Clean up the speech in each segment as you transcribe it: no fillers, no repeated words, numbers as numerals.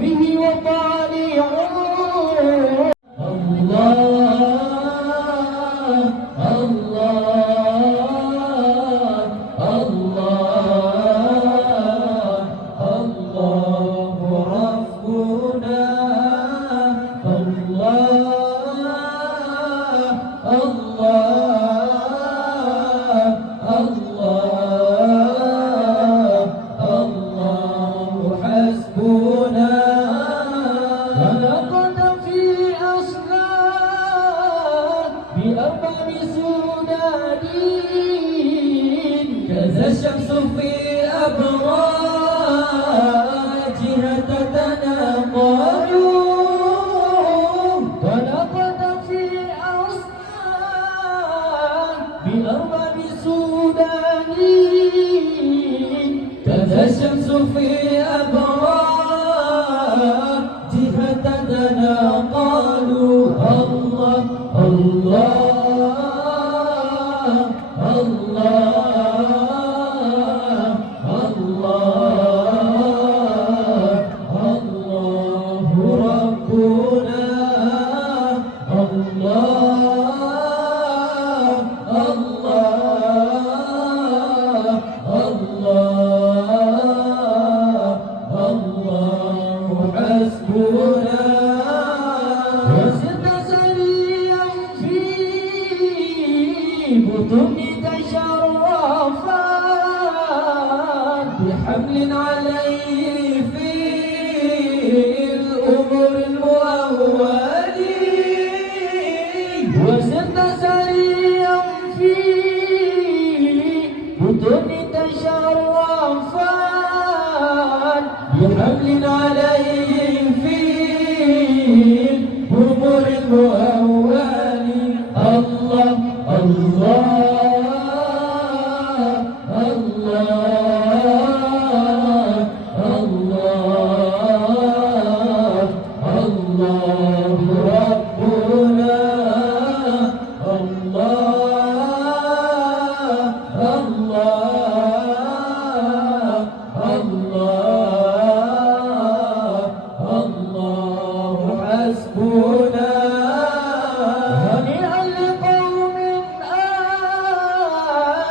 فيه وطالعون. الله الله الله الله ربنا الله الله الله الله حسبنا. ولقد في أصنام بأربع سودانين كذا الشمس في أبراجها تتناقض. ولقد في أصنام بأربع سودانين كذا الشمس في أبراجها تتناقض. الله الله الله الله ربنا الله الله الله حسبنا. وزد سريا في بطن تشرفات بحمل عليه في الأمور المؤولين. وزد سريا في بطن تشرفات بحمل عليه في الأمور المؤولين. الله الله الله الله الله ربنا الله الله الله الله حسبنا. هنيئا لقوم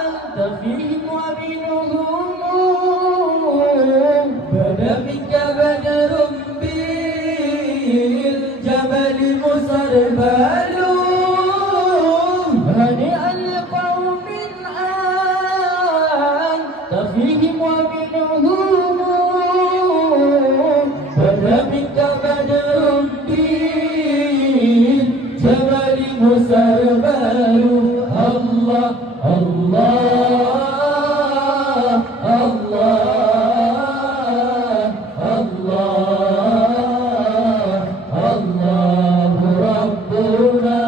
أنت فيهم ومنهم بدا منك بدر بالجبل مسربل. هنيئا لقوم أنت فيهم ومنهم بدا منك بدر بالجبل مسربل. الله الله الله الله الله ربنا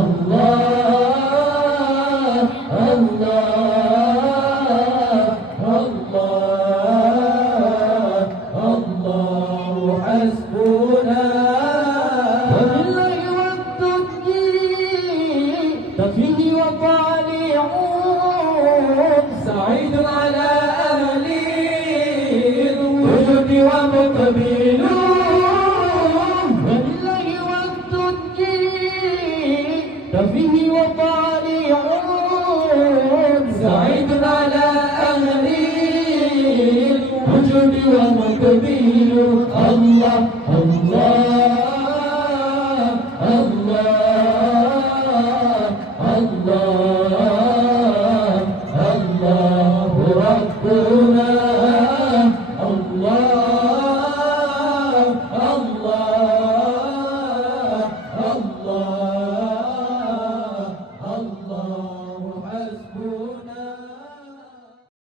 الله الله الله الله حسبنا. وبالله والتوفيق فيه وطالعون. سعيد على أهل الوجود ومقبل